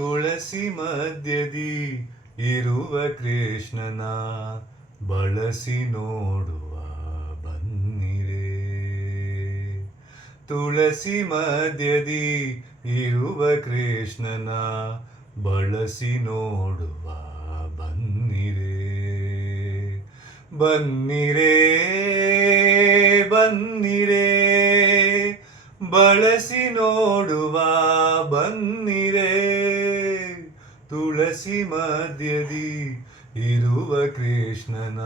ತುಳಸಿ ಮಧ್ಯದಿ ಇರುವ ಕೃಷ್ಣನ ಬಳಸಿ ನೋಡುವ ಬನ್ನಿರೆ. ತುಳಸಿ ಮಧ್ಯದಿ ಇರುವ ಕೃಷ್ಣನ ಬಳಸಿ ನೋಡುವ ಬನ್ನಿರೆ. ಬನ್ನಿರೆ ಬನ್ನಿರೆ ಬಳಸಿ ನೋಡುವ ಬನ್ನಿರೆ. ತುಳಸಿ ಮಧ್ಯದಿ ಇರುವ ಕೃಷ್ಣನ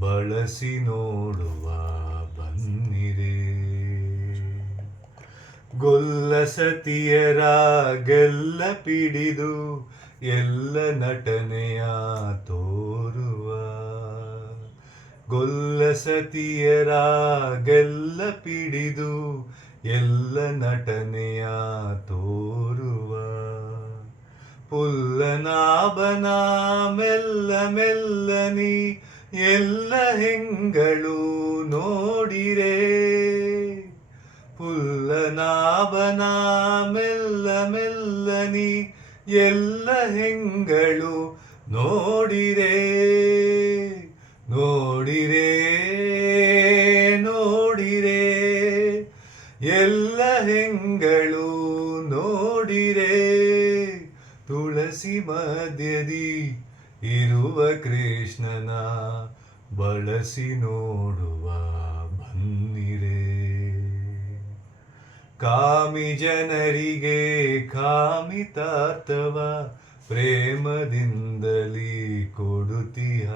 ಬಳಸಿ ನೋಡುವ ಬನ್ನಿರೆ. ಗೊಲ್ಲ ಸತಿಯರ ಗೆಲ್ಲ ಪಿಡಿದು ಎಲ್ಲ ನಟನೆಯ ತೋರುವ. ಗೊಲ್ಲ ಸತಿಯರ ಗೆಲ್ಲ ಪಿಡಿದು ಎಲ್ಲ ನಟನೆಯ ತೋರುವ. ಪುಲ್ಲನಾಭನ ಮೆಲ್ಲ ಮೆಲ್ಲನಿ ಎಲ್ಲ ಹೆಂಗಳು ನೋಡಿರೆ. ಪುಲ್ಲನಾಭನ ಮೆಲ್ಲ ಮೆಲ್ಲನಿ ಎಲ್ಲ ಹೆಂಗಳು ನೋಡಿರೆ. ನೋಡಿರೆ ನೋಡಿರೆ ಎಲ್ಲ ಹೆಂಗಳು ನೋಡಿರೆ. ತುಳಸಿ ಮಧ್ಯದಿ ಇರುವ ಕೃಷ್ಣನ ಬಳಸಿ ನೋಡುವ ಬನ್ನಿರೆ. ಕಾಮಿ ಜನರಿಗೆ ಕಾಮಿತಾರ್ಥವ ಪ್ರೇಮದಿಂದಲೀ ಕೊಡುತ್ತೀಯ.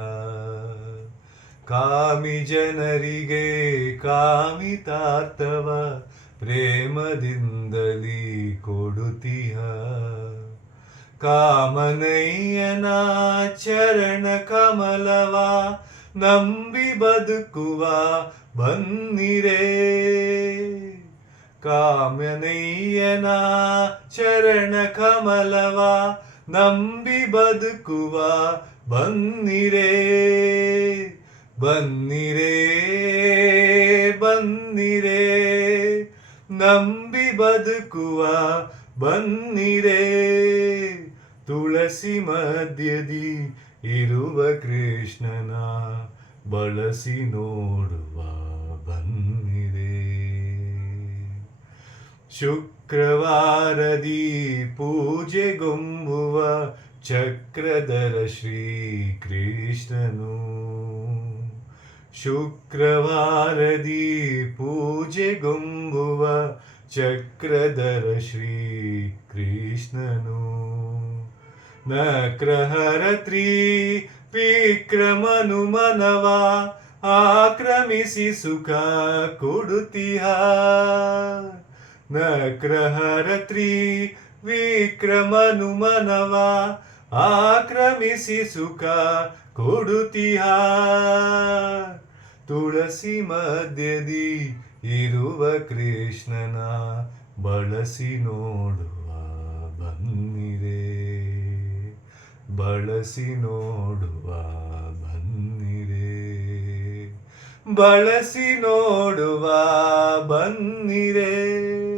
ಕಾಮಿ ಜನರಿಗೆ ಕಾಮಿತಾರ್ಥವ ಪ್ರೇಮದಿಂದಲೀ ಕೊಡುತ್ತೀಯ. ಕಾಮನಯ್ಯನ ಚರಣ ಕಮಲವ ನಂಬಿ ಬದುಕುವ ಬನ್ನಿರೆ. ಕಾಮನಯ್ಯನ ಚರಣ ಕಮಲವ ನಂಬಿ ಬದುಕುವ ಬನ್ನಿರೆ. ಬನ್ನಿರೆ ಬನ್ನಿರೆ ನಂಬಿ ಬದುಕುವ ಬನ್ನಿರೆ. ತುಳಸಿ ಮಧ್ಯದಿ ಇರುವ ಕೃಷ್ಣನ ಬಳಸಿ ನೋಡುವ ಬನ್ನಿರೆ. ಶುಕ್ರವಾರದಿ ಪೂಜೆಗೊಂಬುವ ಚಕ್ರಧರ ಶ್ರೀ ಕೃಷ್ಣನು. ಶುಕ್ರವಾರದಿ ಪೂಜೆಗೊಂಬುವ ಚಕ್ರಧರ ಶ್ರೀ ಕೃಷ್ಣನು. ನಕ್ರಹರ ವಿಕ್ರಮನು ಮನವ ಆಕ್ರಮಿಸಿ ಸುಖ ಕೊಡುತ್ತೀಯ. ನಕ್ರಹರ ವಿಕ್ರಮನು ಮನವ ಆಕ್ರಮಿಸಿ ಸುಖ ಕೊಡುತ್ತೀಯ. ತುಳಸಿ ಮಧ್ಯದಿ ಇರುವ ಕೃಷ್ಣನ ಬಳಸಿ ನೋಡುವ ಬನ್ನಿರೆ. ಬಳಸಿ ನೋಡುವ ಬನ್ನಿರೆ. ಬಳಸಿ ನೋಡುವ ಬನ್ನಿರೆ.